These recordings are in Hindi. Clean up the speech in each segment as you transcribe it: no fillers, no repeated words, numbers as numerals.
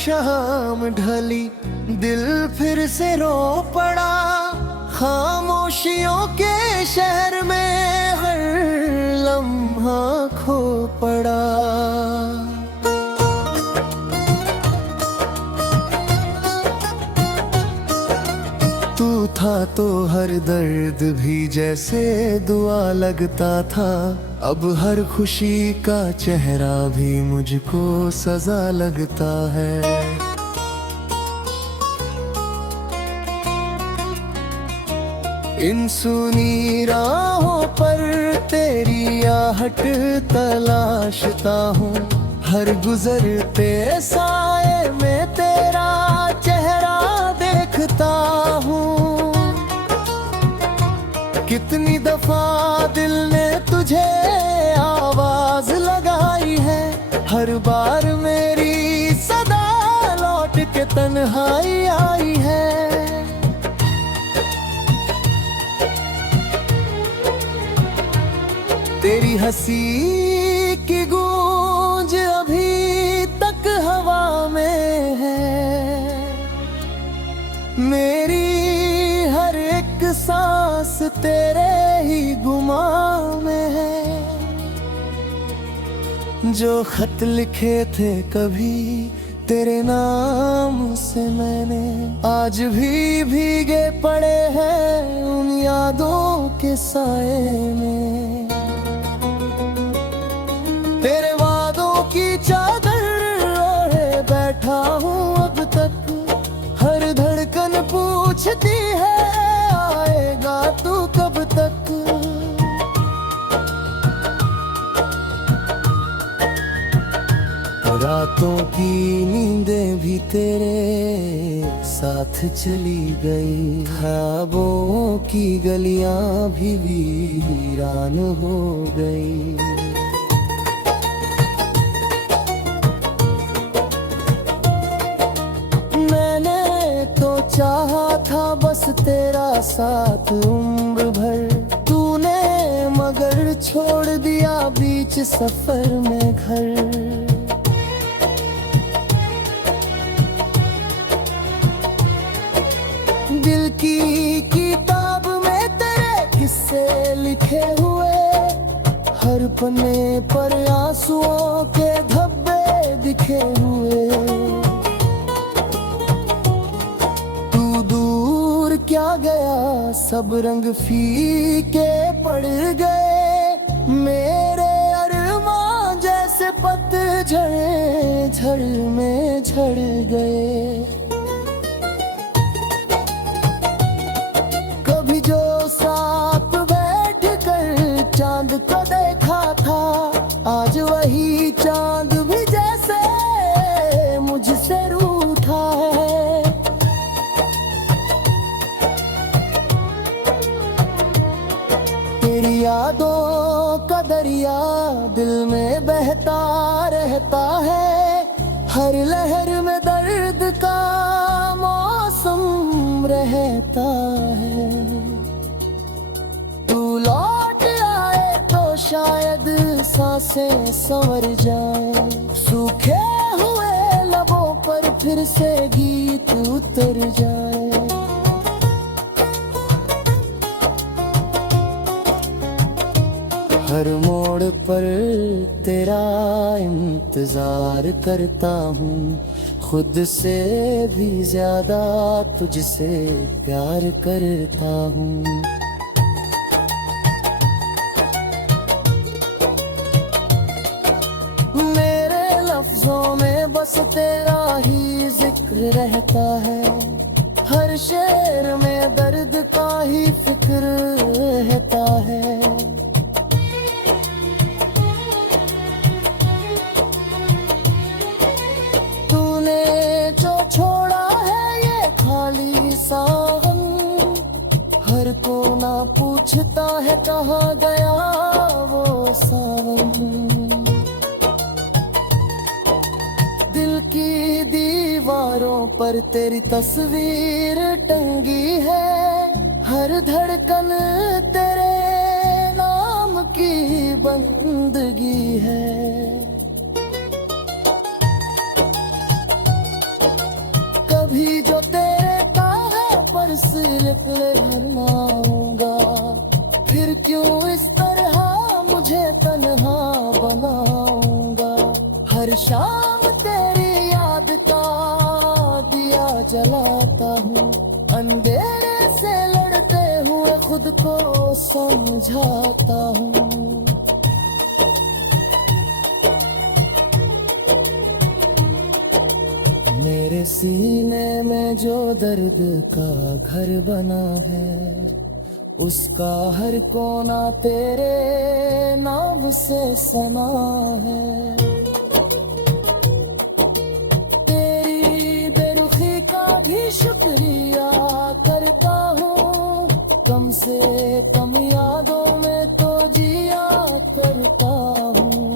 शाम ढली दिल फिर से रो पड़ा। खामोशियों के शहर में हर लम्हा खो पड़ा। तू था तो हर दर्द भी जैसे दुआ लगता था। अब हर खुशी का चेहरा भी मुझको सजा लगता है। इन सुनी राहों पर तेरी आहट तलाशता हूँ। हर गुजरते साए में तेरा चेहरा देखता हूँ। कितनी दफा दिल ने तुझे आवाज लगाई है। हर बार मेरी सदा लौट के तन्हाई आई है। तेरी हंसी की गूंज अभी तक हवा में है। मेरी हर एक सांस तेरे ही गुमां में है। जो खत लिखे थे कभी तेरे नाम से मैंने, आज भी भीगे पड़े हैं उन यादों के साए में। तेरे वादों की चादर ओढ़े बैठा हूँ अब तक। हर धड़कन पूछती है आएगा तू कब तक। रातों की नींदें भी तेरे साथ चली गई। ख्वाबों की गलियां भी वीरान हो गई। चाहा था बस तेरा साथ उम्र भर। तूने मगर छोड़ दिया बीच सफर में घर। दिल की किताब में तेरे किस्से लिखे हुए। हर पन्ने पर आंसुओं के धब्बे दिखे हुए। क्या गया सब रंग फीके पड़ गए। मेरे अरमां जैसे पतझड़ झड़ में झड़ गए। कभी जो साथ बैठ कर चांद को देखा था, आज वही चांद भी जैसे मुझसे रूठा है। यादों का दरिया दिल में बहता रहता है। हर लहर में दर्द का मौसम रहता है। तू लौट आए तो शायद सांसें संवर जाए। सूखे हुए लबों पर फिर से गीत उतर जाए। हर मोड़ पर तेरा इंतजार करता हूँ। खुद से भी ज्यादा तुझसे प्यार करता हूँ। मेरे लफ्जों में बस तेरा ही जिक्र रहता है। हर शेर में दर्द का ही फिक्र रहता है। छोड़ा है ये खाली सावन। हर कोना पूछता है कहाँ गया वो सावन। दिल की दीवारों पर तेरी तस्वीर टंगी है। हर धड़कन तेरे नाम की बंदगी है। लिख ले भरमाऊंगा। फिर क्यों इस तरह मुझे तन्हा बनाऊंगा। हर शाम तेरी याद का दिया जलाता हूँ। अंधेरे से लड़ते हुए खुद को समझाता हूँ। मेरे सीने में जो दर्द का घर बना है, उसका हर कोना तेरे नाम से सना है। तेरी बेरुखी का भी शुक्रिया करता हूँ, कम से कम यादों में तो जिया करता हूँ।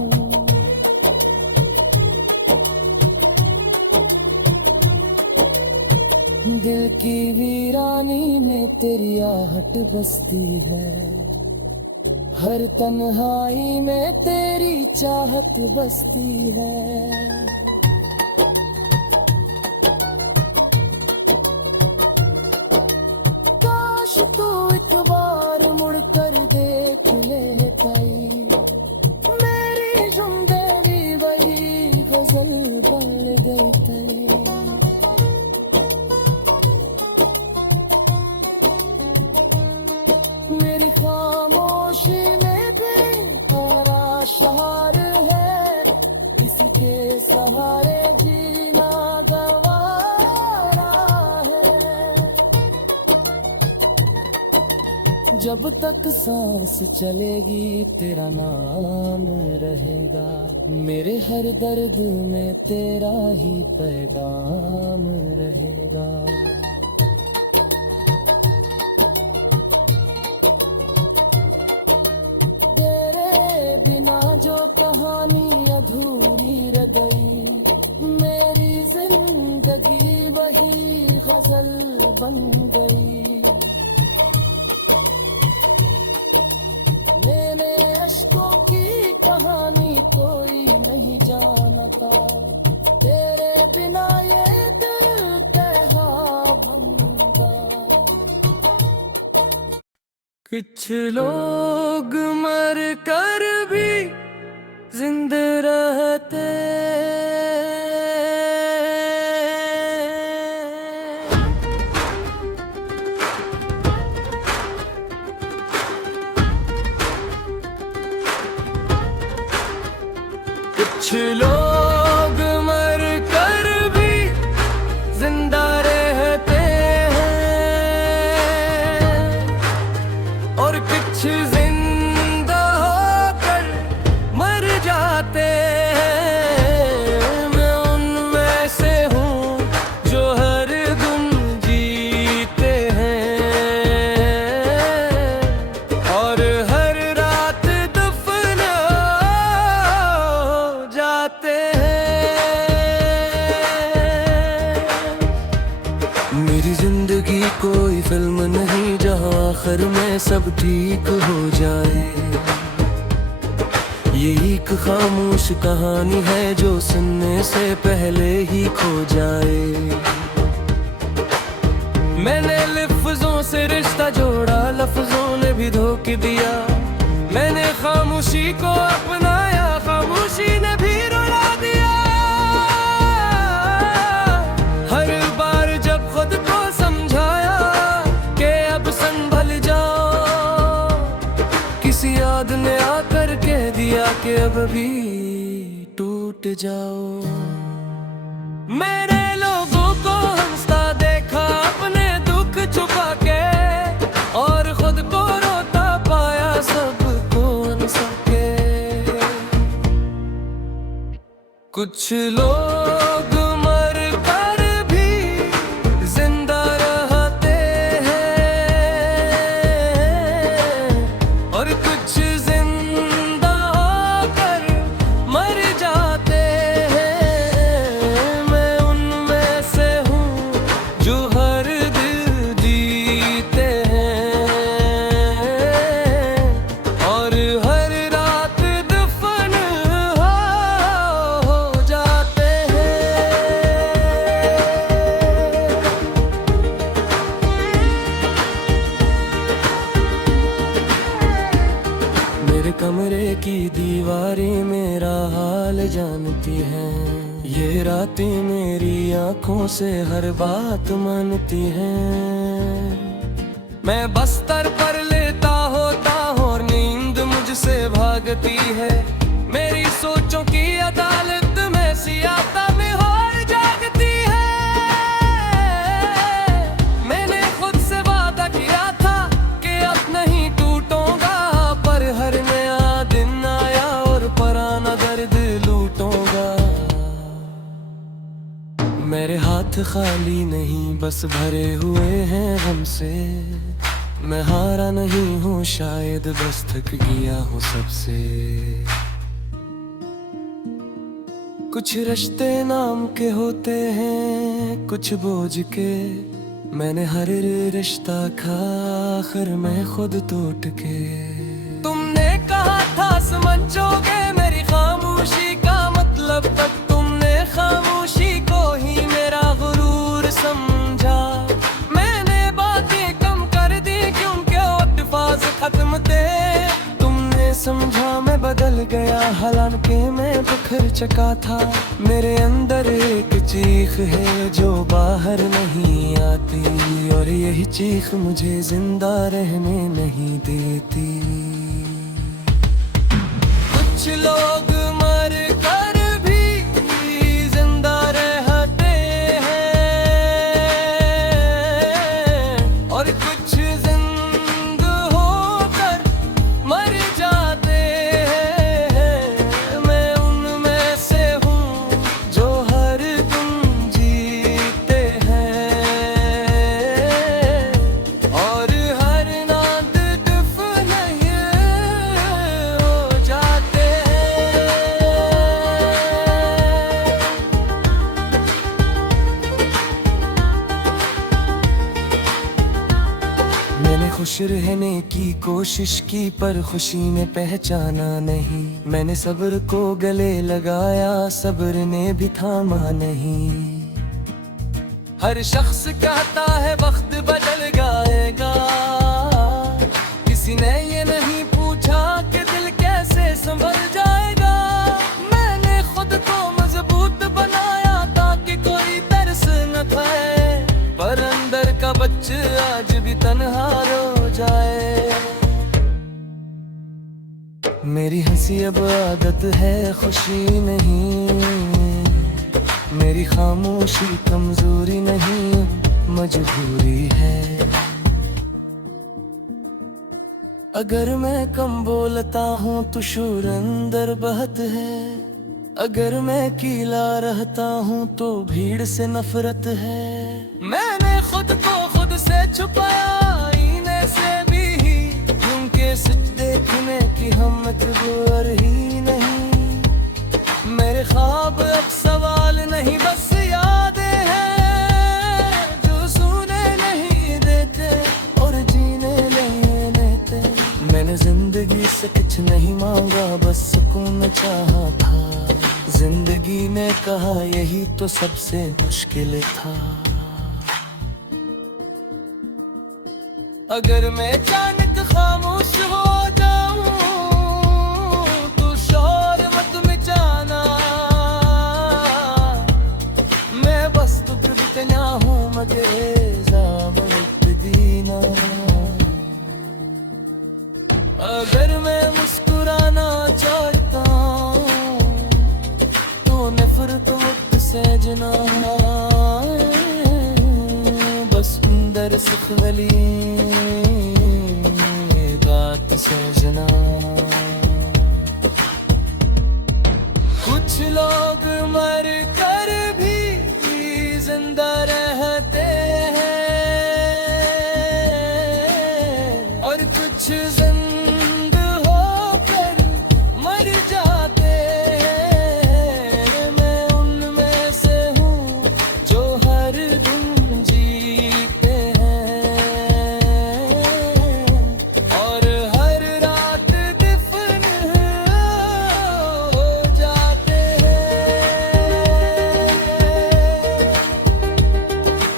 दिल की वीरानी में तेरी आहट बसती है। हर तन्हाई में तेरी चाहत बसती है। काश तू एक बार मुड़कर देख ले ताई, मेरी जिंदगी वही गजल बन गई ताई। मेरी खामोशी में भी तारा शहर है, इसके सहारे जीना गवारा है। जब तक सांस चलेगी तेरा नाम रहेगा, मेरे हर दर्द में तेरा ही पैगाम रहेगा। जो कहानी अधूरी रह गई, मेरी जिंदगी वही गजल बन गई। मैंने अश्कों की कहानी कोई नहीं जानता, तेरे बिना ये दिल कैसा बनता। कुछ लोग मर कर भी जिंदा रहते, कुछ लोग मर कर भी जिंदा रहते हैं, और कुछ जिंदा होकर मर जाते हैं। मैं उनमें से हूँ जो हर दिन जीते हैं, और हर रात दफन हो जाते हैं। मेरी जिंदगी कोई फिल्म नहीं जहाँ आखिर में सब ठीक हो जाए। ये एक खामोश कहानी है जो सुनने से पहले ही खो जाए। मैंने लफ्जों से रिश्ता जोड़ा, लफ्जों ने भी धोखे दिया। मैंने खामोशी को अपनाया, खामोशी ने भी रुला दिया। हर बार जब खुद को समझाया कि अब संभल जाओ, किसी याद ने आकर कह दिया कि अब भी टूट जाओ। मेरे लोगों को हंसता देखा अपने दुख छुपा के, और खुद को रोता पाया सबको हंसा के। कुछ लोग मर कर भी जिंदा रहते हैं, और कुछ जिंदा होकर मर जाते हैं। मैं उनमें से हूँ जो हर दिल जीते हैं, और हर रात दफन हो जाते हैं। मेरे कमरे की दीवारें मेरा हाल जानती हैं। ये रातें मेरी आंखों से हर बात मानती हैं। मैं बस्तर पर लेता होता हूँ और नींद मुझसे भागती है। मेरी सोचों की अदालत में सियाता में और जागती है। मैंने खुद से वादा किया था कि अब नहीं टूटूंगा, पर हर नया दिन आया और पुराना दर्द लूटूंगा। मेरे हाथ खाली नहीं बस भरे हुए हैं हमसे। मैं हारा नहीं हूँ, शायद बस थक गया हूँ सबसे। कुछ रिश्ते नाम के होते हैं, कुछ बोझ के। मैंने हर रिश्ता खा, आखिर मैं खुद टूट के। तुमने कहा था समझोगे मेरी खामोशी का मतलब, तक तुमने खामोशी को ही मेरा गुरूर समझा। मैंने बातें कम कर दी क्योंकि अल्फाज खत्म थे। तुमने समझा मैं बदल गया, हालांकि मैं बिखर चुका था। मेरे अंदर एक चीख है जो बाहर नहीं आती, और यही चीख मुझे जिंदा रहने नहीं देती। कुछ लोग मर कर भी जिंदा रहते हैं, और कुछ जिंदा होकर मर जाते हैं। मैं उनमें से हूँ जो हर दिन जीते हैं, और हर नाद दफन हो जाते हैं। मैंने खुश रहने की कोशिश की पर खुशी ने पहचाना नहीं। मैंने सब्र को गले लगाया, सब्र ने भी थामा नहीं। हर शख्स कहता है वक्त बदल जाएगा, किसी ने ये नहीं पूछा कि दिल कैसे संभल जाएगा। मैंने खुद को मजबूत बनाया ताकि कोई तरस न खाए, पर अंदर का बच्चा आज भी तन्हा रो जाए। मेरी हंसी अब आदत है, खुशी नहीं। मेरी खामोशी कमजोरी नहीं, मजबूरी है। अगर मैं कम बोलता हूँ तो शोर अंदर बहत है। अगर मैं कीला रहता हूँ तो भीड़ से नफरत है। मैंने खुद को खुद से छुपाया, आईने से भी, क्योंकि सच देखने की हिम्मत गुर ही नहीं। मेरे ख्वाब अब सवाल नहीं बस यादें हैं, जो सुने नहीं देते और जीने नहीं देते। मैंने जिंदगी से कुछ नहीं मांगा, बस सुकून चाहा था। जिंदगी ने कहा यही तो सबसे मुश्किल था। अगर मैं अचानक खामोश हो जाऊं तो शोर मत मचाना। मैं बस तो बितना हूँ मगर ज़ामत दीना। अगर मैं मुस्कुराना चाहता हूँ तो नफरत मुक्त सजना। बस अंदर सुख वाली बात सजना। कुछ लोग मर कर भी जिंदा रहते हैं, और कुछ जिंदा होकर मर जाते हैं। मैं उनमें से हूँ जो हर दिन जीते हैं, और हर रात दफन हो जाते हैं।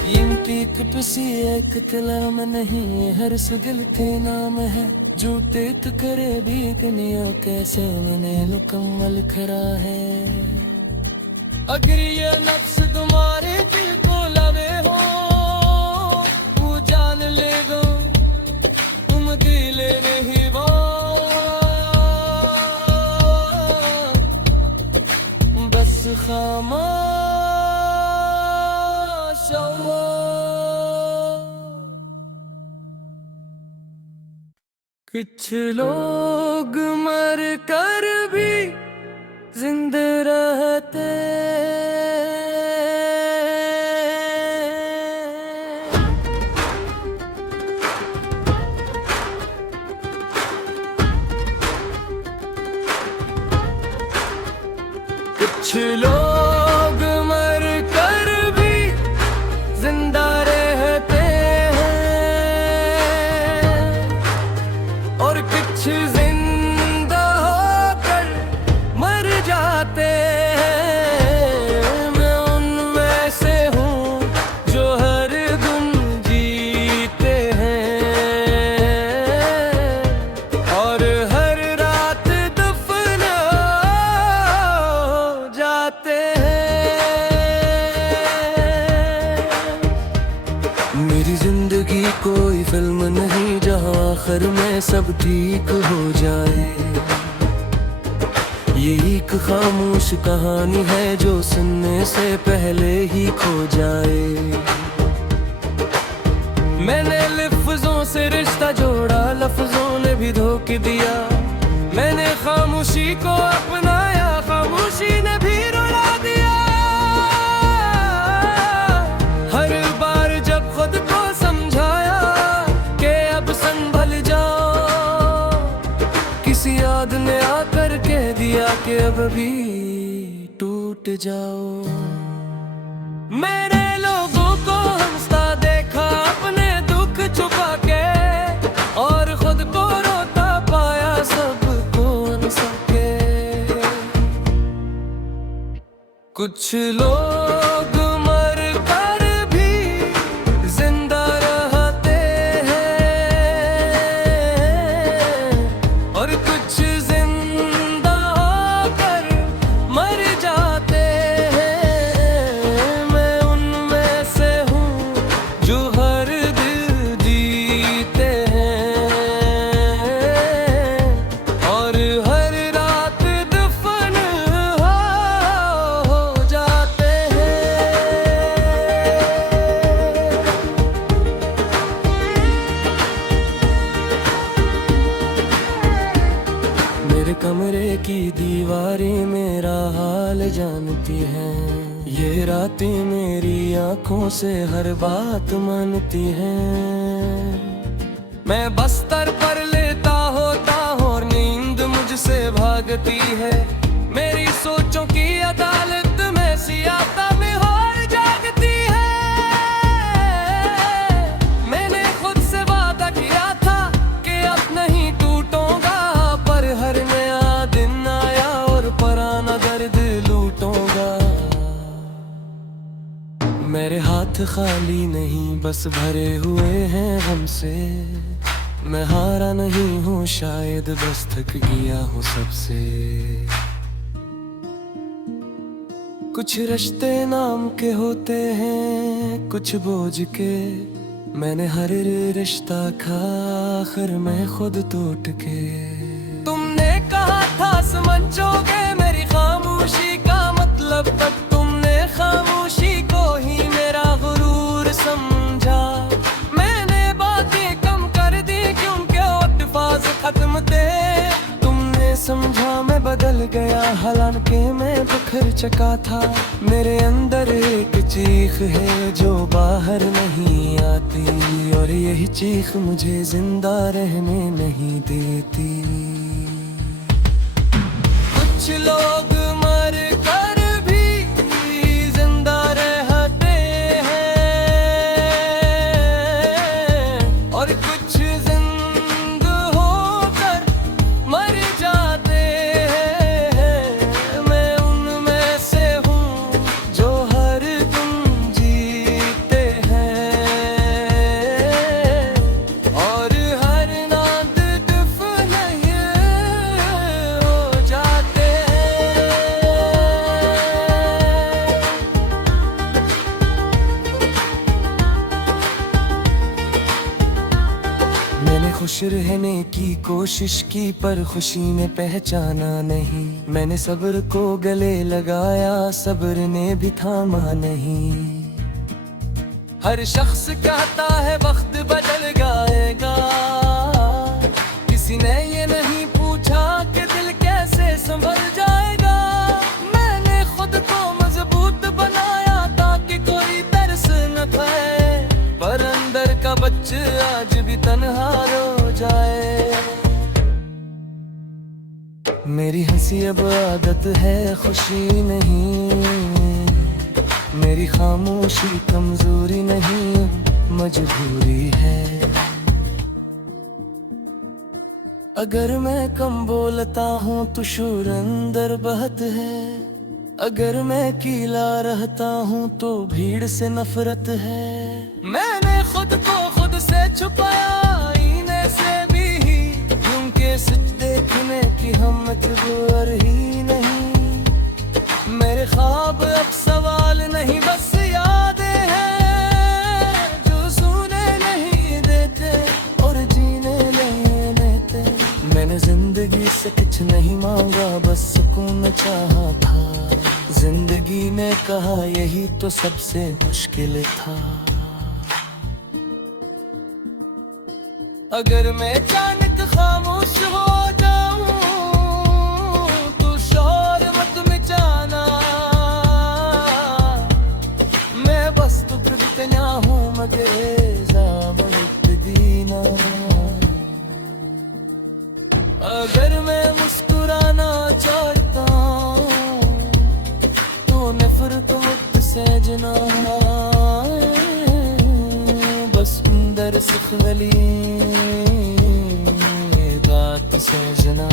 यिन पीक पसी एक वक्त लाम नहीं, हर सुदिल थे नाम है। जूते तो करे भी कनियो, कैसे मैंने मुकम्मल खरा है। अगर ये नफ्स तुम्हारे दिल को लवे हो, वो जान ले गो तुम दिल नहीं वो। बस खामोश हो। कुछ लोग मर कर भी जिंदा रहते, कुछ लोग मर कर भी जिंदा रहते हैं, और कुछ जिंदा होकर मर जाते हैं। मैं उनमें से हूँ जो हर दिन जीते हैं, और हर रात दफन हो जाते हैं। मेरी जिंदगी कोई फिल्म नहीं जहाँ आखिर में सब ठीक हो जाए। ये एक खामोश कहानी है जो सुनने से पहले ही खो जाए। मैंने लफ्जों से रिश्ता जोड़ा, लफ्जों ने भी धोखे दिया। मैंने खामोशी को अपनाया, खामोशी ने भी रुला दिया। हर बार जब खुद को समझाया कि अब संभल जाओ, किसी याद ने आकर कह दिया कि अब भी टूट जाओ। मेरे लोगों को हंसता देखा अपने दुख छुपा के, और खुद को रोता पाया सबको हंसा के। कुछ लोग मर कर भी जिंदा रहते हैं, और कुछ जिंदा होकर मर जाते हैं। मैं उनमें से हूँ जो हर दिल जीते हैं, और हर रात दफन हो जाते हैं। मेरे कमरे की दीवारें मेरा हाल जानती हैं। ये रातें मेरी आंखों से हर बात मानती हैं। मैं बस्तर पर लेता होता हूँ और नींद मुझसे भागती है। मेरी सोचों की अदालत में सियाता में और जागती है। मैंने खुद से वादा किया था कि अब नहीं टूटूंगा, पर हर नया दिन आया और पुराना दर्द लूटूंगा। मेरे हाथ खाली नहीं बस भरे हुए हैं हमसे। मैं हारा नहीं हूँ शायद बस थक गया हूँ सबसे। कुछ रिश्ते नाम के होते हैं कुछ बोझ के। मैंने हर रिश्ता खा आखिर मैं खुद टूट के। तुमने कहा था समझोगे मेरी खामोशी का मतलब, तक तुमने खामोशी को ही मेरा गुरूर समझा। मैंने बातें कम कर दी क्योंकि अल्फाज खत्म थे। तुमने समझा मैं बदल गया हालांकि मैं बिखर चुका था। मेरे अंदर एक चीख है जो बाहर नहीं आती, और यही चीख मुझे जिंदा रहने नहीं देती। कुछ लोग मर कर भी जिंदा रहते हैं, और कुछ जिंदा होकर मर जाते हैं। मैं उनमें से हूँ जो हर दिन जीते हैं, रहने की कोशिश की पर खुशी ने पहचाना नहीं। मैंने सब्र को गले लगाया, सब्र ने भी थामा नहीं। हर शख्स कहता है वक्त बदल जाएगा, किसी ने ये नहीं पूछा कि दिल कैसे संभल जाएगा। मैंने खुद को मजबूत बनाया ताकि कोई तरस न खाए, पर अंदर का बच्चा आज भी तन्हा रो जाए। मेरी हंसी अब आदत है, खुशी नहीं। मेरी खामोशी कमजोरी नहीं, मजबूरी है। अगर मैं कम बोलता हूँ तो शोर अंदर बहत है, अगर मैं कीला रहता हूँ तो भीड़ से नफरत है। मैंने खुद को खुद से छुपाया, आईने से भी, क्योंकि सच देखने की हिम्मत गुर ही नहीं। मेरे ख्वाब अब सवाल नहीं बस यादें हैं, जो सुने नहीं देते और जीने नहीं देते। मैंने जिंदगी से कुछ नहीं मांगा, बस सुकून चाहा था। जिंदगी ने कहा यही तो सबसे मुश्किल था। अगर मैं अचानक खामोश हो जाऊं तो शोर मत मचाना। मैं बस तो प्रगटना हूँ मगर ज़ामत दीना। अगर मैं मुस्कुराना चाहता हूँ तो नफरत मुक्त सजना। बस अंदर सुख गली बात सजना।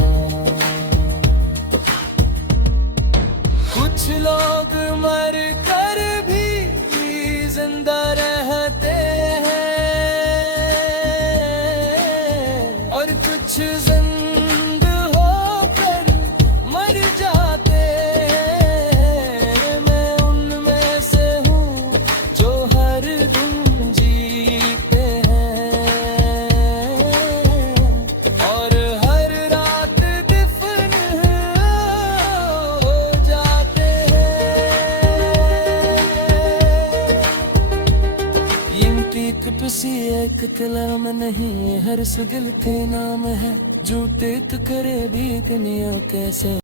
कुछ लोग मर कर भी जिंदा रहते हैं और कुछ जिंदा होकर मर जाते हैं। मैं उनमें से हूँ जो हर दिन जीते हैं और हर रात दफन हो जाते हैं। यिम्पी कपसी एक कलाम नहीं, हर सुगल थे नाम है। जूते तो करे भी कनिया कैसे